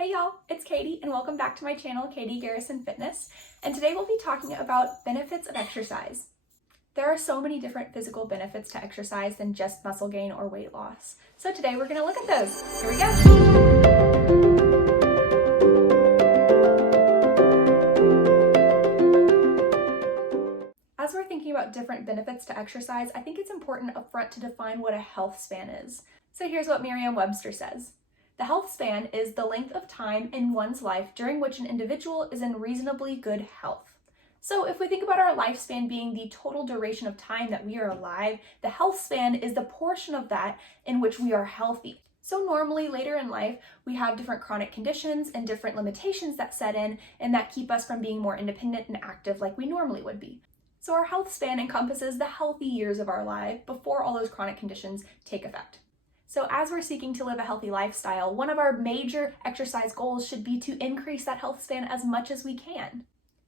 Hey y'all, it's Katie and welcome back to my channel, Katie Garrison Fitness. And today we'll be talking about benefits of exercise. There are so many different physical benefits to exercise than just muscle gain or weight loss. So today we're going to look at those. Here we go. As we're thinking about different benefits to exercise, I think it's important upfront to define what a health span is. So here's what Merriam-Webster says. The health span is the length of time in one's life during which an individual is in reasonably good health. So if we think about our lifespan being the total duration of time that we are alive, the health span is the portion of that in which we are healthy. So normally later in life, we have different chronic conditions and different limitations that set in and that keep us from being more independent and active like we normally would be. So our health span encompasses the healthy years of our life before all those chronic conditions take effect. So as we're seeking to live a healthy lifestyle, one of our major exercise goals should be to increase that health span as much as we can.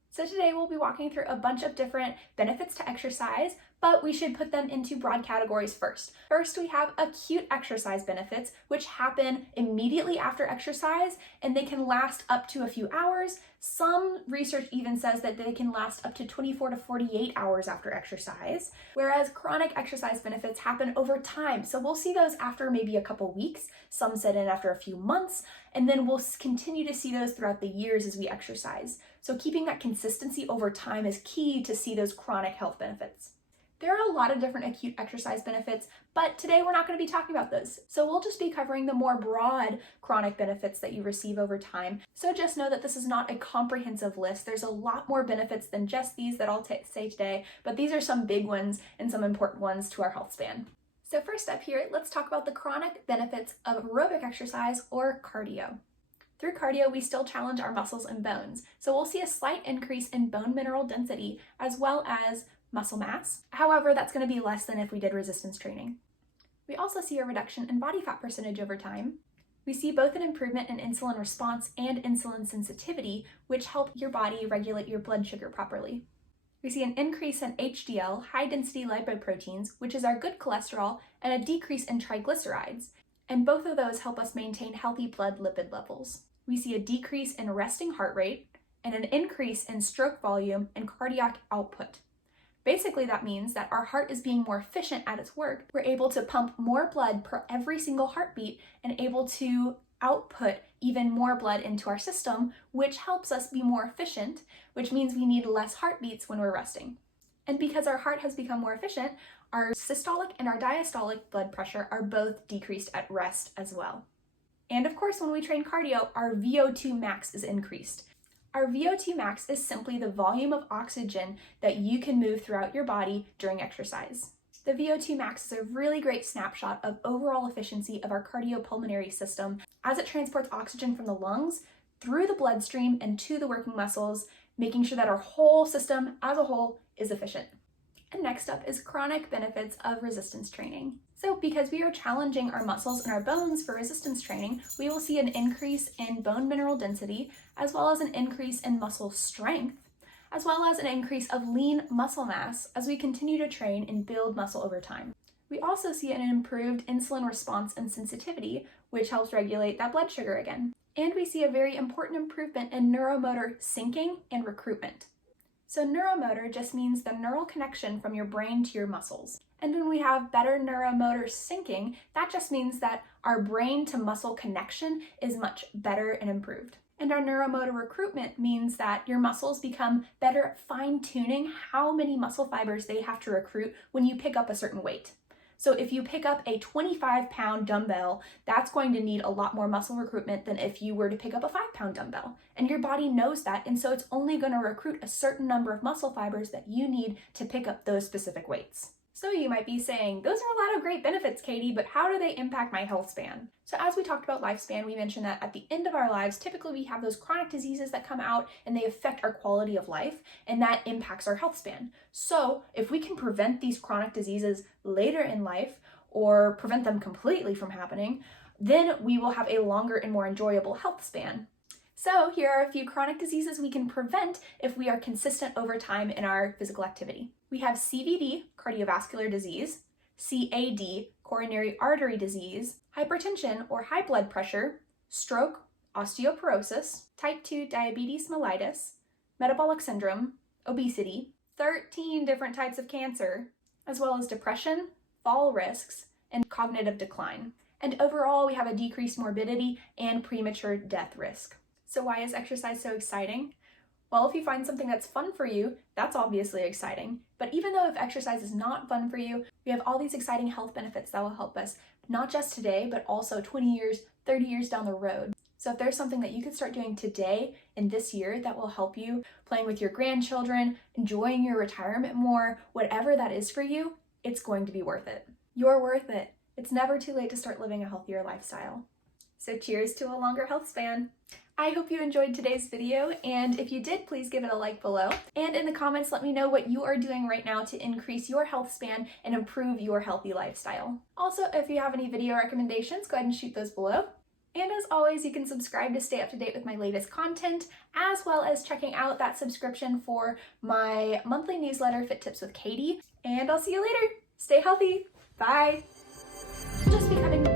So today we'll be walking through a bunch of different benefits to exercise, but we should put them into broad categories first. First, we have acute exercise benefits, which happen immediately after exercise, and they can last up to a few hours. Some research even says that they can last up to 24 to 48 hours after exercise, whereas chronic exercise benefits happen over time. So we'll see those after maybe a couple weeks, some set in after a few months, and then we'll continue to see those throughout the years as we exercise. So keeping that consistency over time is key to see those chronic health benefits. There are a lot of different acute exercise benefits, but today we're not going to be talking about those. So we'll just be covering the more broad chronic benefits that you receive over time. So just know that this is not a comprehensive list. There's a lot more benefits than just these that I'll say today, but these are some big ones and some important ones to our health span. So first up here, let's talk about the chronic benefits of aerobic exercise or cardio. Through cardio, we still challenge our muscles and bones. So we'll see a slight increase in bone mineral density as well as muscle mass. However, that's going to be less than if we did resistance training. We also see a reduction in body fat percentage over time. We see both an improvement in insulin response and insulin sensitivity, which help your body regulate your blood sugar properly. We see an increase in HDL, high-density lipoproteins, which is our good cholesterol, and a decrease in triglycerides. And both of those help us maintain healthy blood lipid levels. We see a decrease in resting heart rate and an increase in stroke volume and cardiac output. Basically, that means that our heart is being more efficient at its work. We're able to pump more blood per every single heartbeat and able to output even more blood into our system, which helps us be more efficient, which means we need less heartbeats when we're resting. And because our heart has become more efficient, our systolic and our diastolic blood pressure are both decreased at rest as well. And of course, when we train cardio, our VO2 max is increased. Our VO2 max is simply the volume of oxygen that you can move throughout your body during exercise. The VO2 max is a really great snapshot of overall efficiency of our cardiopulmonary system as it transports oxygen from the lungs through the bloodstream and to the working muscles, making sure that our whole system as a whole is efficient. And next up is chronic benefits of resistance training. So because we are challenging our muscles and our bones for resistance training, we will see an increase in bone mineral density, as well as an increase in muscle strength, as well as an increase of lean muscle mass as we continue to train and build muscle over time. We also see an improved insulin response and sensitivity, which helps regulate that blood sugar again. And we see a very important improvement in neuromotor syncing and recruitment. So neuromotor just means the neural connection from your brain to your muscles. And when we have better neuromotor syncing, that just means that our brain to muscle connection is much better and improved. And our neuromotor recruitment means that your muscles become better at fine-tuning how many muscle fibers they have to recruit when you pick up a certain weight. So if you pick up a 25-pound dumbbell, that's going to need a lot more muscle recruitment than if you were to pick up a 5-pound dumbbell. And your body knows that, and so it's only going to recruit a certain number of muscle fibers that you need to pick up those specific weights. So you might be saying, those are a lot of great benefits, Katie, but how do they impact my health span? So as we talked about lifespan, we mentioned that at the end of our lives, typically we have those chronic diseases that come out and they affect our quality of life, and that impacts our health span. So if we can prevent these chronic diseases later in life or prevent them completely from happening, then we will have a longer and more enjoyable health span. So here are a few chronic diseases we can prevent if we are consistent over time in our physical activity. We have CVD, cardiovascular disease, CAD, coronary artery disease, hypertension or high blood pressure, stroke, osteoporosis, type 2 diabetes mellitus, metabolic syndrome, obesity, 13 different types of cancer, as well as depression, fall risks, and cognitive decline. And overall, we have a decreased morbidity and premature death risk. So why is exercise so exciting? Well, if you find something that's fun for you, that's obviously exciting. But even though if exercise is not fun for you, we have all these exciting health benefits that will help us, not just today, but also 20 years, 30 years down the road. So if there's something that you could start doing today and this year that will help you, playing with your grandchildren, enjoying your retirement more, whatever that is for you, it's going to be worth it. You're worth it. It's never too late to start living a healthier lifestyle. So cheers to a longer health span. I hope you enjoyed today's video, and if you did, please give it a like below. And in the comments, let me know what you are doing right now to increase your health span and improve your healthy lifestyle. Also, if you have any video recommendations, go ahead and shoot those below. And as always, you can subscribe to stay up to date with my latest content, as well as checking out that subscription for my monthly newsletter, Fit Tips with Katie. And I'll see you later. Stay healthy. Bye. Just becoming